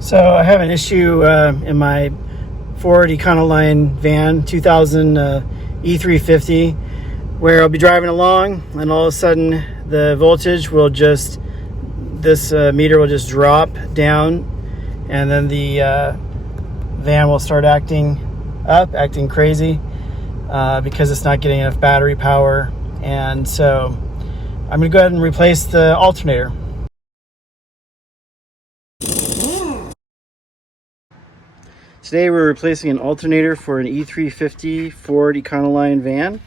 So I have an issue in my Ford Econoline van 2000 E350 where I'll be driving along and all of a sudden the voltage will just, this meter will just drop down, and then the van will start acting crazy because it's not getting enough battery power. And so I'm gonna go ahead and replace the alternator. Today we're replacing an alternator for an E350 Ford Econoline van.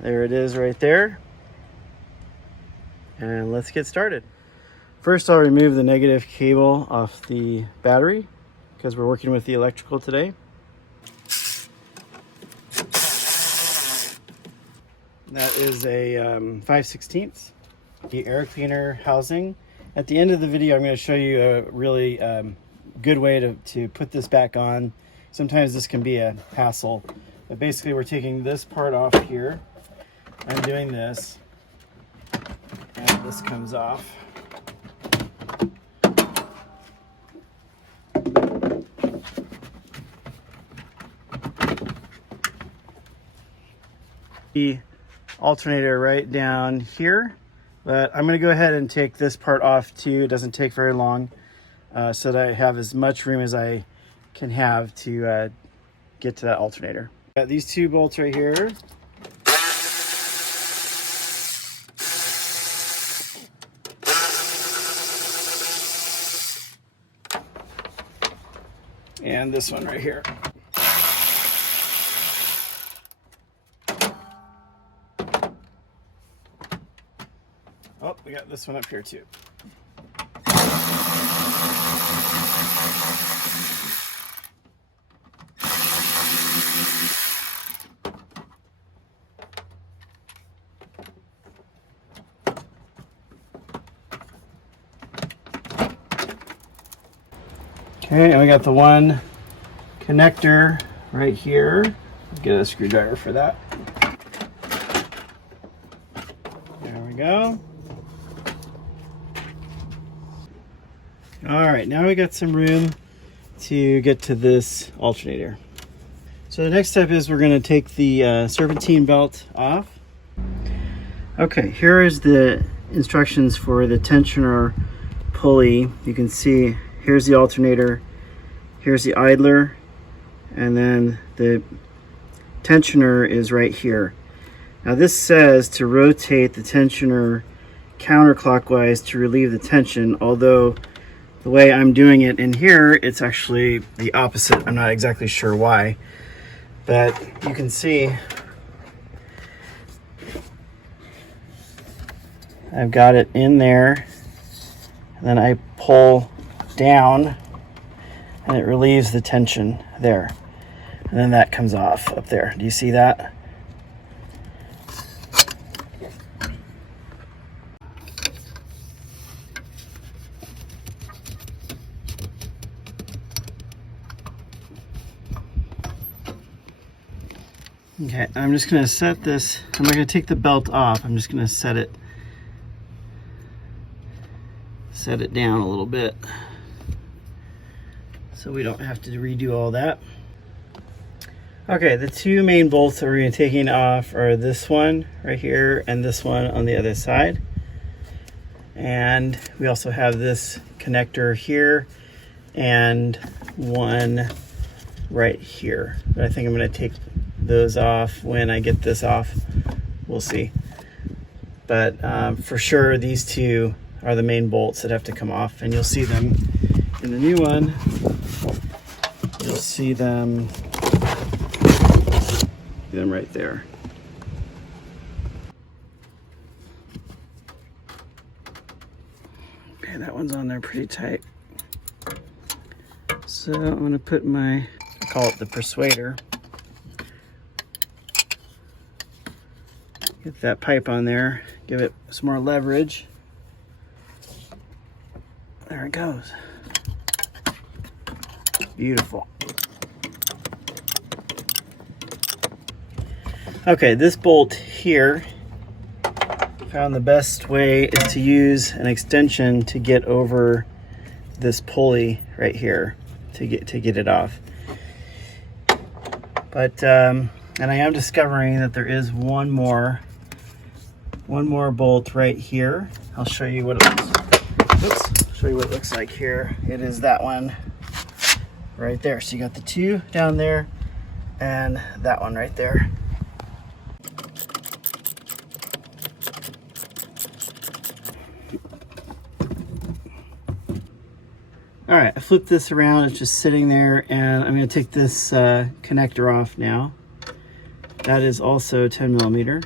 There it is right there. And let's get started. First I'll remove the negative cable off the battery because we're working with the electrical today. That is a 5/16. The air cleaner housing. At the end of the video I'm going to show you a really good way to put this back on. Sometimes this can be a hassle, but basically we're taking this part off here. I'm doing this, and this comes off. The alternator right down here, but I'm going to go ahead and take this part off too. It doesn't take very long. So that I have as much room as I can have to get to that alternator. Got these two bolts right here. And this one right here. Oh, we got this one up here too. Okay, and we got the one connector right here. Get a screwdriver for that. There we go. All right, now we got some room to get to this alternator. So the next step is we're going to take the serpentine belt off. Okay, here is the instructions for the tensioner pulley. You can see here's the alternator, here's the idler, and then the tensioner is right here. Now this says to rotate the tensioner counterclockwise to relieve the tension, although the way I'm doing it in here, it's actually the opposite. I'm not exactly sure why, but you can see I've got it in there, and then I pull down and it relieves the tension there, and then that comes off up there. Do you see that? Okay, I'm just going to set this. I'm not going to take the belt off. I'm just going to set it down a little bit so we don't have to redo all that. Okay, the two main bolts that we're going to be taking off are this one right here and this one on the other side. And we also have this connector here and one right here. But I think I'm going to take those off when I get this off. We'll see. But for sure these two are the main bolts that have to come off, and you'll see them in the new one. You'll see them right there. Okay, that one's on there pretty tight. So I'm going to put I call it the persuader. Get that pipe on there, give it some more leverage. There it goes. Beautiful. Okay, this bolt here, found the best way is to use an extension to get over this pulley right here to get it off. But and I am discovering that there is one more bolt right here. I'll show you what it looks. Oops, show you what it looks like here. It is that one right there. So you got the two down there and that one right there. All right, I flipped this around. It's just sitting there, and I'm going to take this connector off now. That is also 10 millimeter.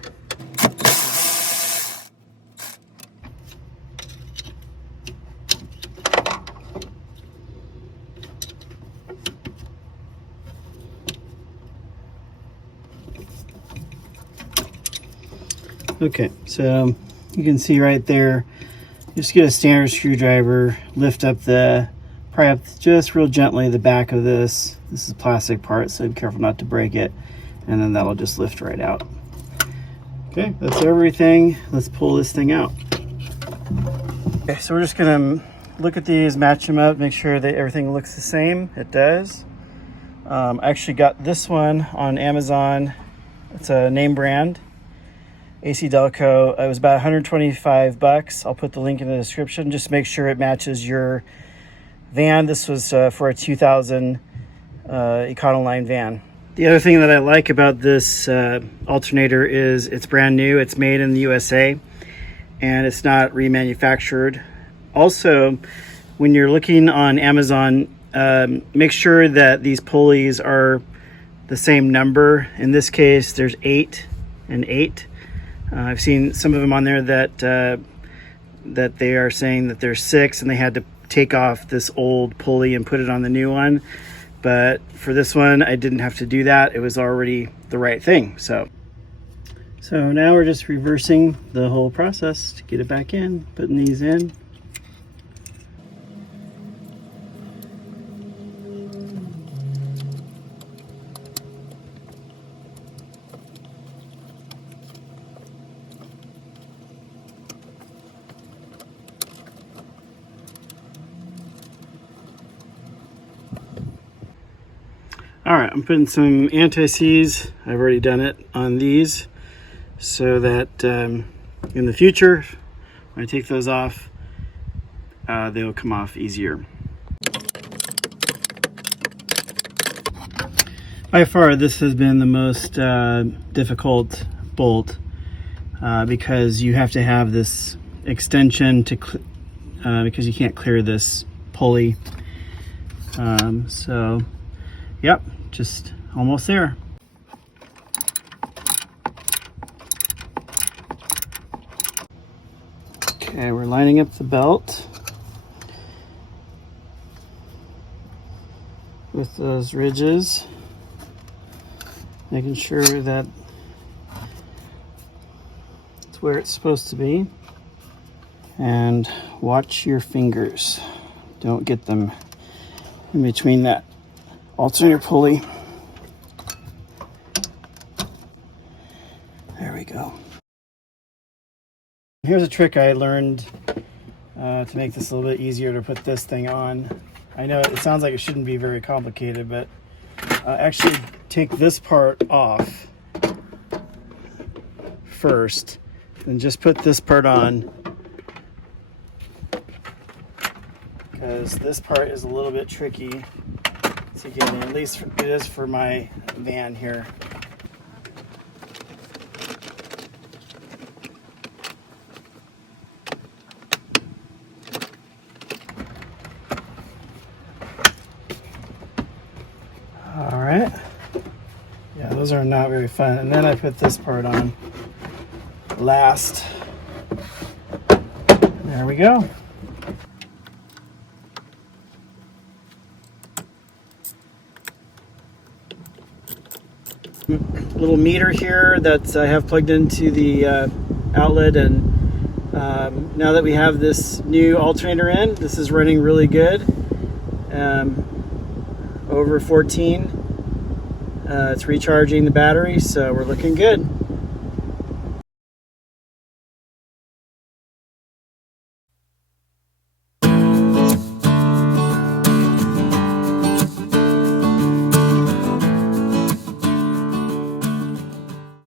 Okay, so you can see right there, just get a standard screwdriver, lift up pry up just real gently the back of this. This is a plastic part, so be careful not to break it, and then that'll just lift right out. Okay, that's everything. Let's pull this thing out. Okay, so we're just gonna look at these, match them up, make sure that everything looks the same. It does. I actually got this one on Amazon. It's a name brand. AC Delco. It was about 125 bucks. I'll put the link in the description. Just make sure it matches your van. This was for a 2000 Econoline van. The other thing that I like about this alternator is it's brand new. It's made in the USA and it's not remanufactured. Also, when you're looking on Amazon, make sure that these pulleys are the same number. In this case, there's 8 and 8. I've seen some of them on there that they are saying that there's 6 and they had to take off this old pulley and put it on the new one. But for this one, I didn't have to do that. It was already the right thing. So now we're just reversing the whole process to get it back in, putting these in. All right, I'm putting some anti-seize. I've already done it on these so that in the future, when I take those off, they'll come off easier. By far, this has been the most difficult bolt because you have to have this extension to because you can't clear this pulley. So, yep. Just almost there. Okay, we're lining up the belt with those ridges, making sure that it's where it's supposed to be. And watch your fingers. Don't get them in between that alternator pulley. There we go. Here's a trick I learned to make this a little bit easier to put this thing on. I know it sounds like it shouldn't be very complicated, but actually take this part off first and just put this part on, because this part is a little bit tricky to get in, at least it is for my van here. All right. Yeah, those are not very fun. And then I put this part on last. There we go. Little meter here that I have plugged into the outlet, and now that we have this new alternator in, this is running really good. Over 14. It's recharging the battery, so we're looking good.